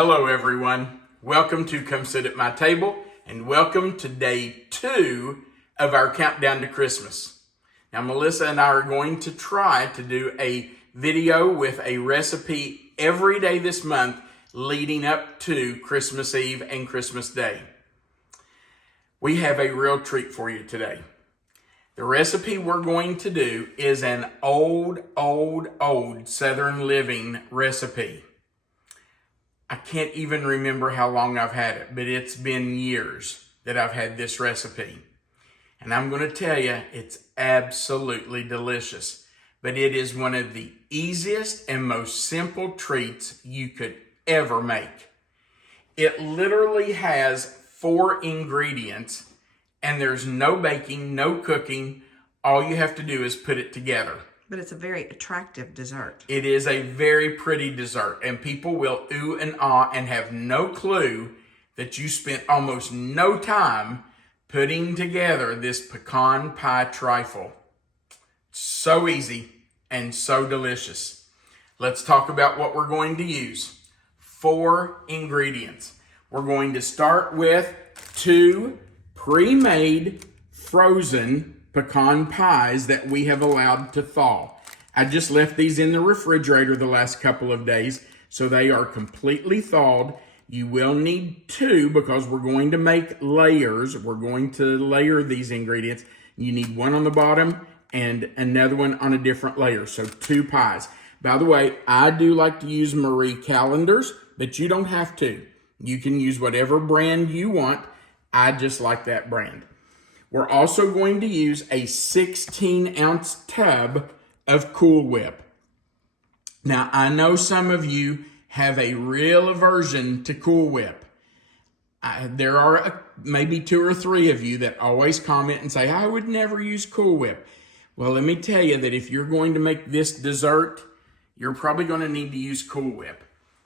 Hello everyone, welcome to Come Sit at My Table and welcome to day 2 of our countdown to Christmas. Now Melissa and I are going to try to do a video with a recipe every day this month leading up to Christmas Eve and Christmas Day. We have a real treat for you today. The recipe we're going to do is an old Southern living recipe. I can't even remember how long I've had it, but it's been years that I've had this recipe. And I'm going to tell you, it's absolutely delicious. But it is one of the easiest and most simple treats you could ever make. It literally has 4 ingredients, and there's no baking, no cooking. All you have to do is put it together. But it's a very attractive dessert. It is a very pretty dessert, and people will ooh and ah and have no clue that you spent almost no time putting together this pecan pie trifle. So easy and so delicious. Let's talk about what we're going to use. 4 ingredients. We're going to start with 2 pre-made frozen pecan pies that we have allowed to thaw. I just left these in the refrigerator the last couple of days, so they are completely thawed. You will need 2 because we're going to make layers. We're going to layer these ingredients. You need 1 on the bottom and another one on a different layer, so 2 pies. By the way, I do like to use Marie Callender's, but you don't have to. You can use whatever brand you want. I just like that brand. We're also going to use a 16-ounce tub of Cool Whip. Now, I know some of you have a real aversion to Cool Whip. There are maybe 2 or 3 of you that always comment and say, I would never use Cool Whip. Well, let me tell you that if you're going to make this dessert, you're probably going to need to use Cool Whip,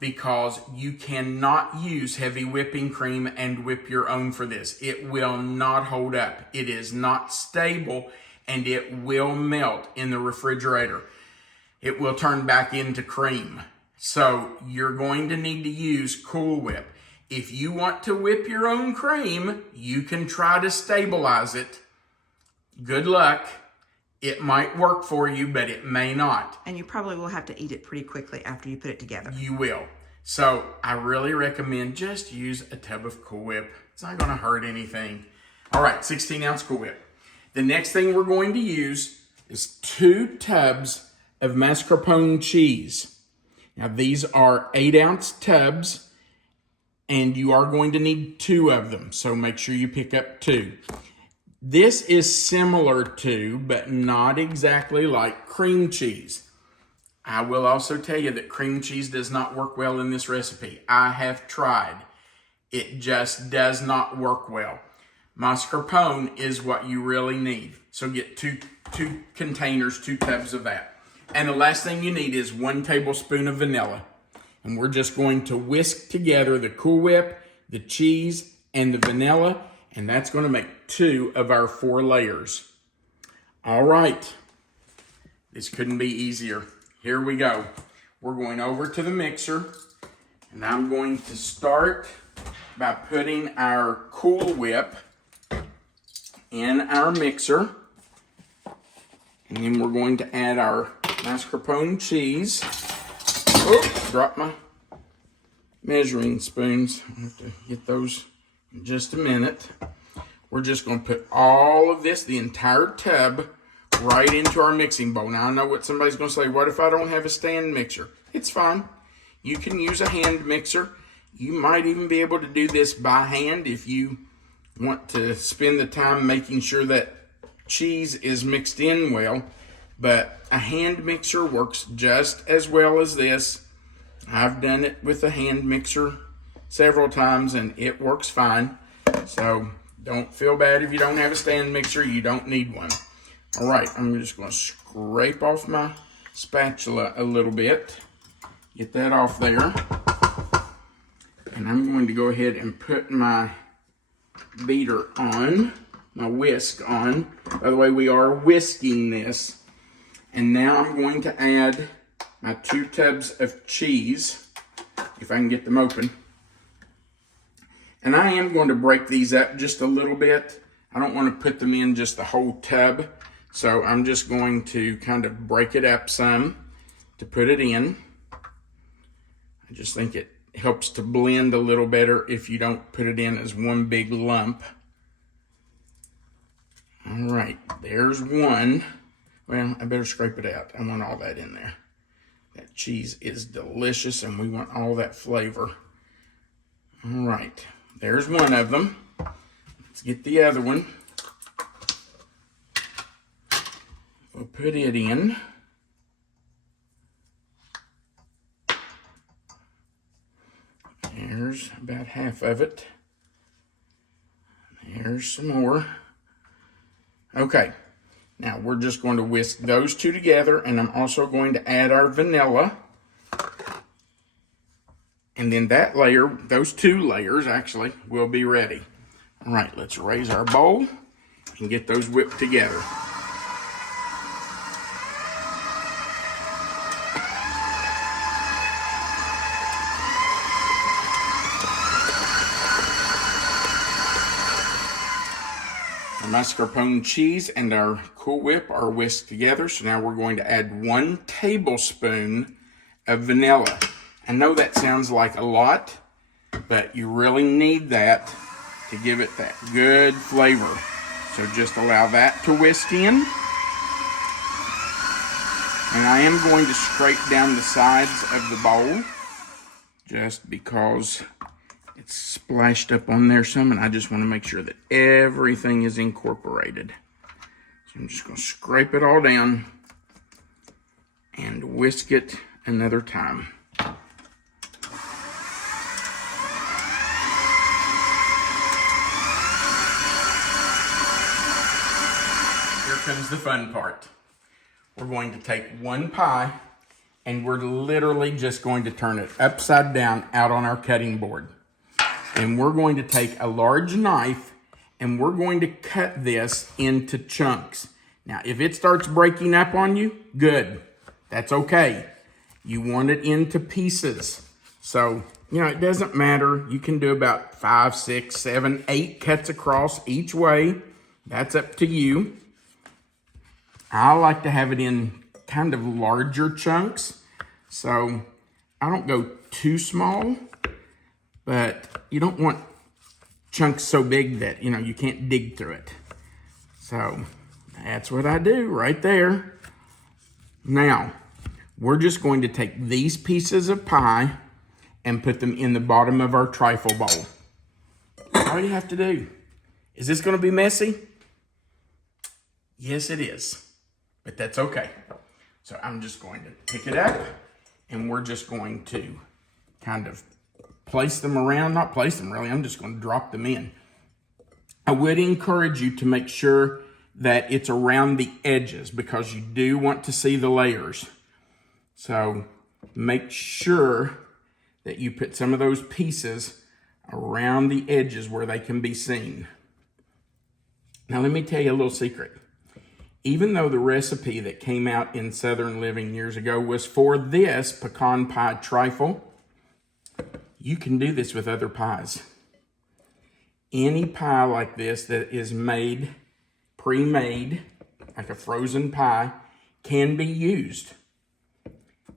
because you cannot use heavy whipping cream and whip your own for this. It will not hold up. It is not stable, and it will melt in the refrigerator. It will turn back into cream. So you're going to need to use Cool Whip. If you want to whip your own cream, you can try to stabilize it. Good luck. It might work for you, but it may not. And you probably will have to eat it pretty quickly after you put it together. You will. So I really recommend just use a tub of Cool Whip. It's not going to hurt anything. All right, 16-ounce Cool Whip. The next thing we're going to use is 2 tubs of mascarpone cheese. Now these are 8-ounce tubs, and you are going to need 2 of them. So make sure you pick up 2. This is similar to, but not exactly like, cream cheese. I will also tell you that cream cheese does not work well in this recipe. I have tried. It just does not work well. Mascarpone is what you really need. So get 2 containers, 2 tubs of that. And the last thing you need is 1 tablespoon of vanilla. And we're just going to whisk together the Cool Whip, the cheese, and the vanilla. And that's going to make 2 of our 4 layers. All right. This couldn't be easier. Here we go. We're going over to the mixer. And I'm going to start by putting our Cool Whip in our mixer. And then we're going to add our mascarpone cheese. Oh, dropped my measuring spoons. I have to get those in just a minute. We're just going to put all of this, the entire tub, right into our mixing bowl. Now I know what somebody's going to say, what if I don't have a stand mixer? It's fine. You can use a hand mixer. You might even be able to do this by hand if you want to spend the time making sure that cheese is mixed in well. But a hand mixer works just as well as this. I've done it with a hand mixer several times and it works fine. So don't feel bad if you don't have a stand mixer. You don't need one. All right, I'm just going to scrape off my spatula a little bit. Get that off there. And I'm going to go ahead and put my beater on, my whisk on. By the way, we are whisking this. And now I'm going to add my 2 tubs of cheese. if I can get them open. And I am going to break these up just a little bit. I don't want to put them in just the whole tub. So I'm just going to kind of break it up some to put it in. I just think it helps to blend a little better if you don't put it in as one big lump. All right, there's one. Well, I better scrape it out. I want all that in there. That cheese is delicious and we want all that flavor. All right, there's one of them. Let's get the other one. We'll put it in. There's about half of it. There's some more. Okay, now we're just going to whisk those two together, and I'm also going to add our vanilla. And then that layer, those two layers actually, will be ready. All right, let's raise our bowl and get those whipped together. Our mascarpone cheese and our Cool Whip are whisked together, so now we're going to add 1 tablespoon of vanilla. I know that sounds like a lot, but you really need that to give it that good flavor. So just allow that to whisk in. And I am going to scrape down the sides of the bowl just because it's splashed up on there some, and I just want to make sure that everything is incorporated. So I'm just going to scrape it all down and whisk it another time. Here comes the fun part. We're going to take one pie and we're literally just going to turn it upside down out on our cutting board. And we're going to take a large knife and we're going to cut this into chunks. Now, if it starts breaking up on you, good. That's okay. You want it into pieces. So, it doesn't matter. You can do about 5, 6, 7, 8 cuts across each way. That's up to you. I like to have it in kind of larger chunks. So, I don't go too small. But you don't want chunks so big that, you can't dig through it. So that's what I do right there. Now, we're just going to take these pieces of pie and put them in the bottom of our trifle bowl. All you have to do. Is this going to be messy? Yes, it is. But that's okay. So I'm just going to pick it up and we're just going to kind of place them around, not place them really, I'm just going to drop them in. I would encourage you to make sure that it's around the edges because you do want to see the layers. So make sure that you put some of those pieces around the edges where they can be seen. Now let me tell you a little secret. Even though the recipe that came out in Southern Living years ago was for this Pecan Pie Trifle, you can do this with other pies. Any pie like this that is made, pre-made, like a frozen pie, can be used.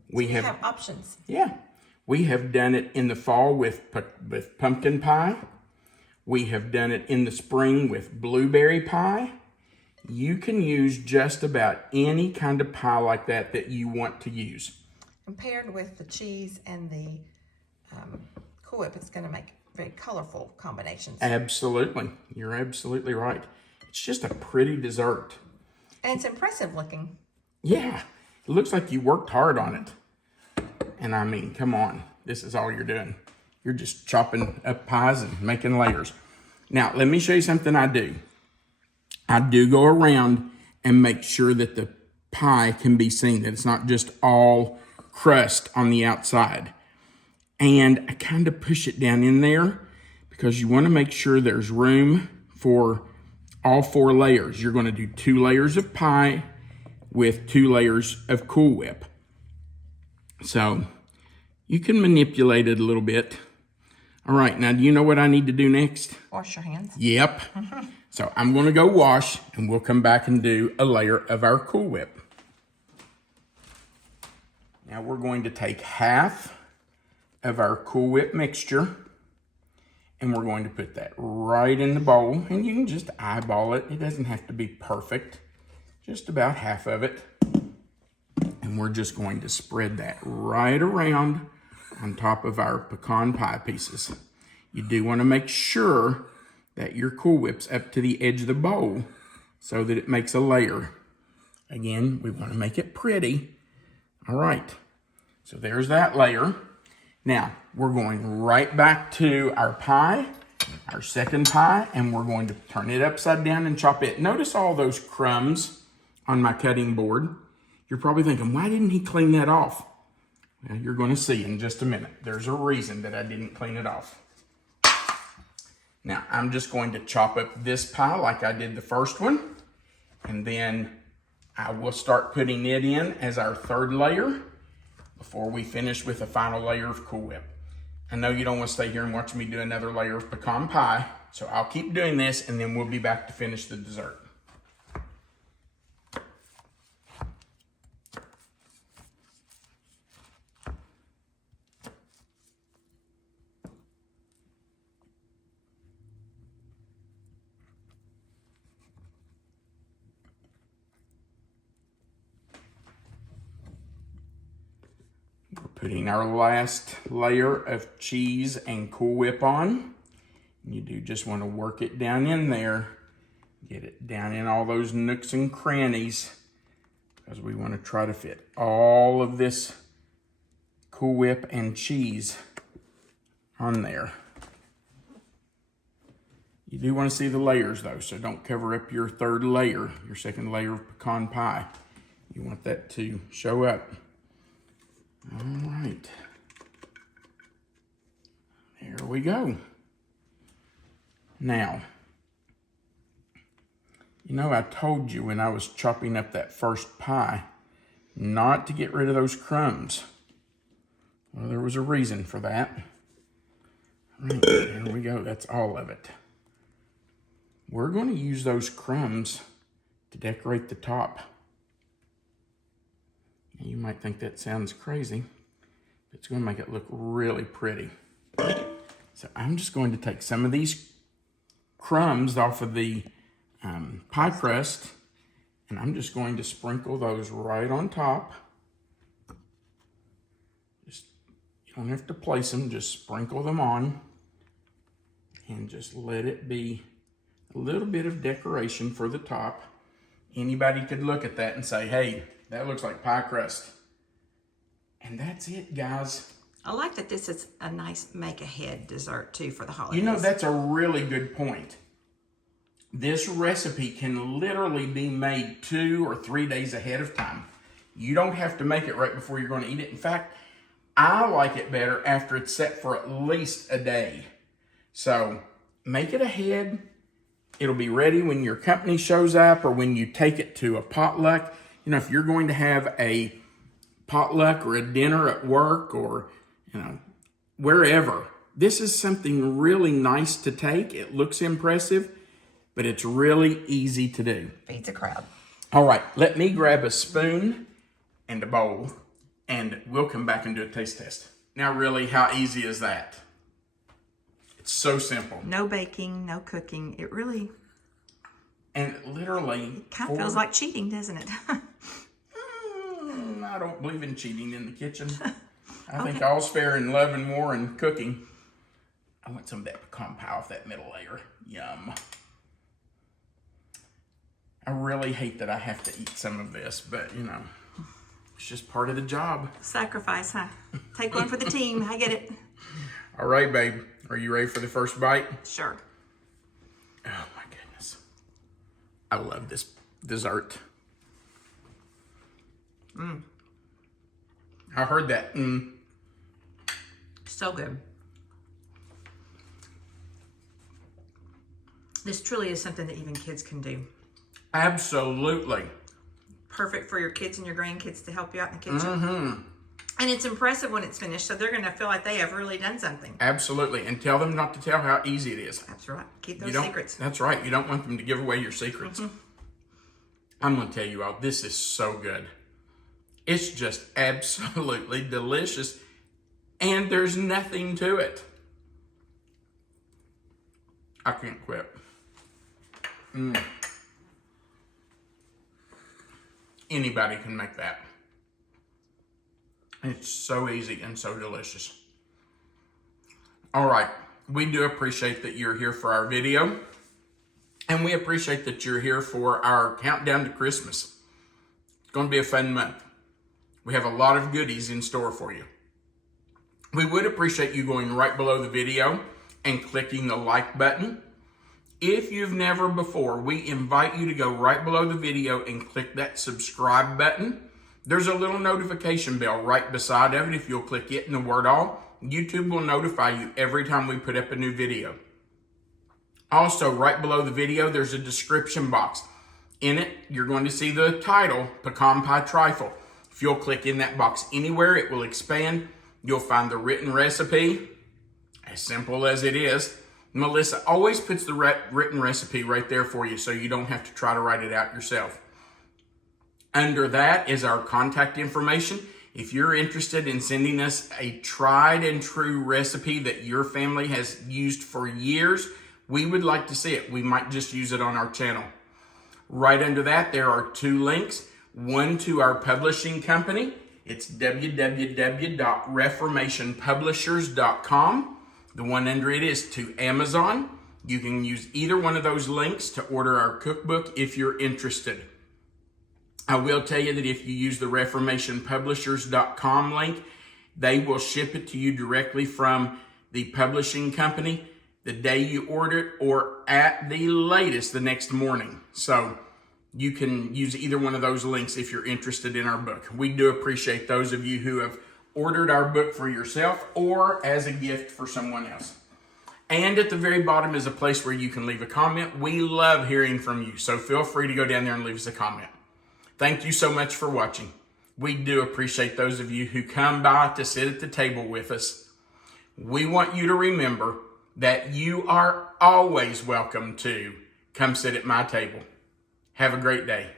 We have options. Yeah. We have done it in the fall with pumpkin pie. We have done it in the spring with blueberry pie. You can use just about any kind of pie like that you want to use. And paired with the cheese and the Cool Whip, it's going to make very colorful combinations. Absolutely. You're absolutely right. It's just a pretty dessert. And it's impressive looking. Yeah. It looks like you worked hard on it. And I mean, come on. This is all you're doing. You're just chopping up pies and making layers. Now, let me show you something I do. I do go around and make sure that the pie can be seen, that it's not just all crust on the outside. And I kind of push it down in there because you want to make sure there's room for all 4 layers. You're going to do 2 layers of pie with 2 layers of Cool Whip. So You can manipulate it a little bit. All right, now do you know what I need to do next? Wash your hands. Yep. So I'm going to go wash, and we'll come back and do a layer of our Cool Whip. Now we're going to take half of our Cool Whip mixture, and we're going to put that right in the bowl, and you can just eyeball it. It doesn't have to be perfect, just about half of it. And we're just going to spread that right around on top of our pecan pie pieces. You do want to make sure that your Cool Whip's up to the edge of the bowl so that it makes a layer. Again, we want to make it pretty. All right, so there's that layer. Now, we're going right back to our pie, our second pie, and we're going to turn it upside down and chop it. Notice all those crumbs on my cutting board. You're probably thinking, why didn't he clean that off? Well, you're going to see in just a minute. There's a reason that I didn't clean it off. Now, I'm just going to chop up this pie like I did the first one, and then I will start putting it in as our third layer before we finish with a final layer of Cool Whip. I know you don't want to stay here and watch me do another layer of pecan pie, so I'll keep doing this and then we'll be back to finish the dessert. Putting our last layer of cheese and Cool Whip on. You do just want to work it down in there. Get it down in all those nooks and crannies, because we want to try to fit all of this Cool Whip and cheese on there. You do want to see the layers though, so don't cover up your third layer, your second layer of pecan pie. You want that to show up. All right, there we go. Now, you know, I told you when I was chopping up that first pie not to get rid of those crumbs. Well, there was a reason for that. All right, there we go, that's all of it. We're going to use those crumbs to decorate the top. You might think that sounds crazy, but it's going to make it look really pretty. So I'm just going to take some of these crumbs off of the pie crust, and I'm just going to sprinkle those right on top. Just, you don't have to place them, just sprinkle them on, and just let it be a little bit of decoration for the top. Anybody could look at that and say, hey, that looks like pie crust. And that's it, guys. I like that this is a nice make-ahead dessert, too, for the holidays. You know, that's a really good point. This recipe can literally be made 2 or 3 days ahead of time. You don't have to make it right before you're going to eat it. In fact, I like it better after it's set for at least a day. So make it ahead. It'll be ready when your company shows up or when you take it to a potluck. You know, if you're going to have a potluck or a dinner at work or, you know, wherever, this is something really nice to take. It looks impressive, but it's really easy to do. Feeds a crowd. All right, let me grab a spoon and a bowl, and we'll come back and do a taste test. Now, really, how easy is that? It's so simple. No baking, no cooking. It really... And literally... kind of feels like cheating, doesn't it? I don't believe in cheating in the kitchen. I think all's fair in love and war and cooking. I want some of that pecan pie off that middle layer. Yum. I really hate that I have to eat some of this, but you know, it's just part of the job. Sacrifice, huh? Take one for the team. I get it. All right, babe. Are you ready for the first bite? Sure. Oh my goodness. I love this dessert. I heard that. So good. This truly is something that even kids can do. Absolutely. Perfect for your kids and your grandkids to help you out in the kitchen. And it's impressive when it's finished, so they're going to feel like they have really done something. Absolutely. And tell them not to tell how easy it is. That's right. Keep those secrets. That's right. You don't want them to give away your secrets. I'm going to tell you all, this is so good. It's just absolutely delicious. And there's nothing to it. I can't quit. Anybody can make that. It's so easy and so delicious. All right, we do appreciate that you're here for our video. And we appreciate that you're here for our countdown to Christmas. It's going to be a fun month. We have a lot of goodies in store for you. We would appreciate you going right below the video and clicking the like button. If you've never before, we invite you to go right below the video and click that subscribe button. There's a little notification bell right beside of it. If you'll click it in the word all, YouTube will notify you every time we put up a new video. Also, right below the video, there's a description box. In it, you're going to see the title, Pecan Pie Trifle. If you'll click in that box anywhere, it will expand. You'll find the written recipe, as simple as it is. Melissa always puts the written recipe right there for you so you don't have to try to write it out yourself. Under that is our contact information. If you're interested in sending us a tried and true recipe that your family has used for years, we would like to see it. We might just use it on our channel. Right under that, there are two links. One to our publishing company. It's www.reformationpublishers.com. The one under it is to Amazon. You can use either one of those links to order our cookbook if you're interested. I will tell you that if you use the reformationpublishers.com link, they will ship it to you directly from the publishing company the day you order it, or at the latest the next morning. So you can use either one of those links if you're interested in our book. We do appreciate those of you who have ordered our book for yourself or as a gift for someone else. And at the very bottom is a place where you can leave a comment. We love hearing from you, so feel free to go down there and leave us a comment. Thank you so much for watching. We do appreciate those of you who come by to sit at the table with us. We want you to remember that you are always welcome to come sit at my table. Have a great day.